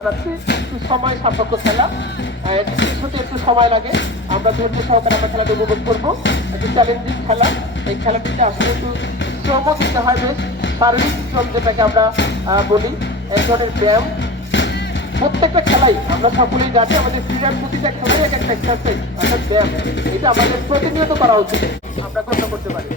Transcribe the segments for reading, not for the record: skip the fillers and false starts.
একটু সময় সাপেক্ষ খেলা, কিছুতে একটু সময় লাগে। আমরা ধৈর্য সহকারে আমরা খেলাটা উপভোগ করবো। একটু চ্যালেঞ্জিং খেলা। এই খেলাটিতে আসলে একটু শ্রমও দিতে হয়, বেশ শারীরিক শ্রম যেটাকে আমরা বলি, এক ধরনের ব্যায়াম। প্রত্যেকটা খেলাই আমরা সকলেই জানি, আমাদের ক্রীড়ার প্রতিটা খেলাই এক একটা এক্সারসাইজ, অর্থাৎ ব্যায়াম। এটা আমাদের প্রতিনিয়ত করা উচিত, আমরা গণ্য করতে পারি।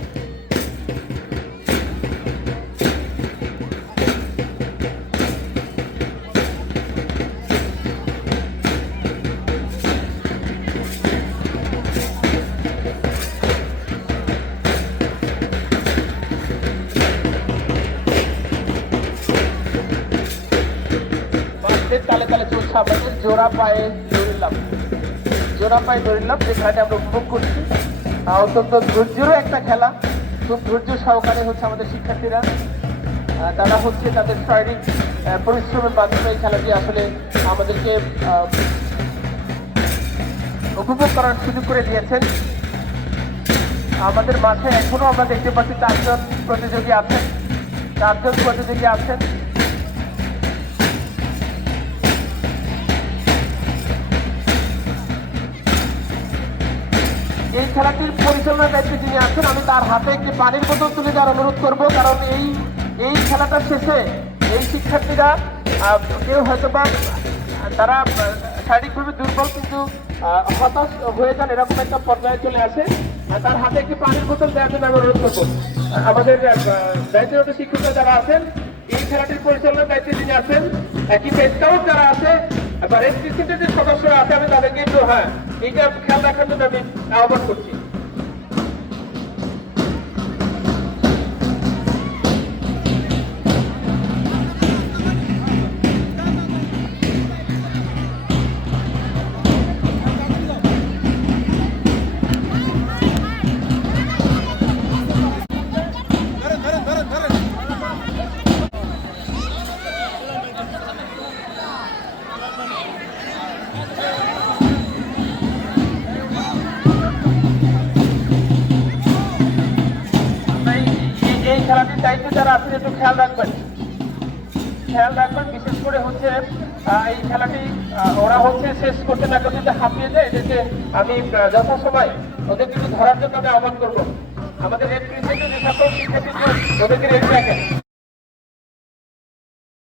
তালে তালে চলছে আমাদের জোড়া পায়ে ধরিলাম, জোড়া পায়ে ধরিলাম যে খেলাটা আমরা উপভোগ করছি। অত্যন্ত ধৈর্যেরও একটা খেলা, খুব ধৈর্য সহকারে হচ্ছে আমাদের শিক্ষার্থীরা, তারা হচ্ছে তাদের শারীরিক পরিশ্রমের মাধ্যমে এই খেলাটি আসলে আমাদেরকে উপভোগ করার সুযোগ করে দিয়েছেন। আমাদের মাঠে এখনো আমরা দেখতে পাচ্ছি চারজন প্রতিযোগী আছেন। এই খেলাটির পরিচালনার দায়িত্বে যিনি আছেন, আমি তার হাতে একটি পানির বোতল তুলে দেওয়ার অনুরোধ করবো, কারণ এই খেলাটা শেষে এই শিক্ষার্থীরা কেউ হয়তো বা তারা শারীরিকভাবে দুর্বল কিন্তু হতাশ হয়ে যান, এরকম একটা পর্যায়ে চলে আসে। তার হাতে একটি পানির বোতল দেওয়ার জন্য আমি অনুরোধ করবো। আমাদের দায়িত্বরত শিক্ষকরা যারা আছেন, এই খেলাটির পরিচালনার দায়িত্বে যিনি আছেন, কিংবা স্কাউট যারা আছে বা রেড ক্রিসেন্টের যে সদস্যরা আছে, আমি তাদেরকে একটু এইটা খেয়াল রাখার জন্য আমি আহ্বান করছি। এই খেলাটির দায়িত্বে যারা আছেন একটু খেয়াল রাখবেন, বিশেষ করে হচ্ছে এই খেলাটি ওরা হচ্ছে শেষ করতে না করতে হাঁপিয়ে যায়, এদেরকে আমি যথাসময় ওদের কিছু ধরার জন্য আমি আহ্বান করবো। আমাদের রেড ক্রিসেন্টের যে সকল শিক্ষার্থী ওদেরকে রেডি রাখেন।